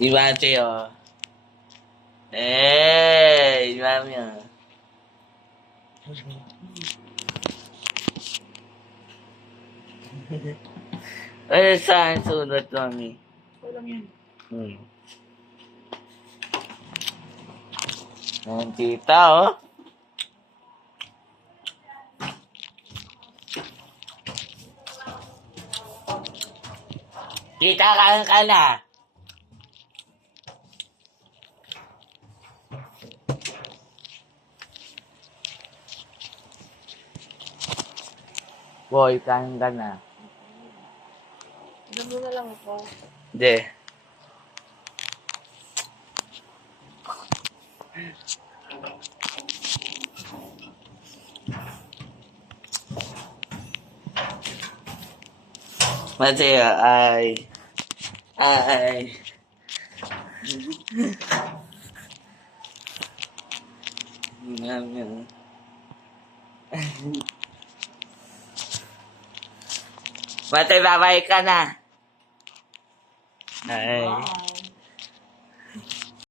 Di ba, Teo? Eh, di ba niya? Ano saan sunod, Mami? Walang yan. Ang tita, oh. Tita, kain ka na. Boy, kain ka na. Ilan mo na lang ako. Hindi. Mateo, ay. Mateo, babay ka na. Ay. Bye.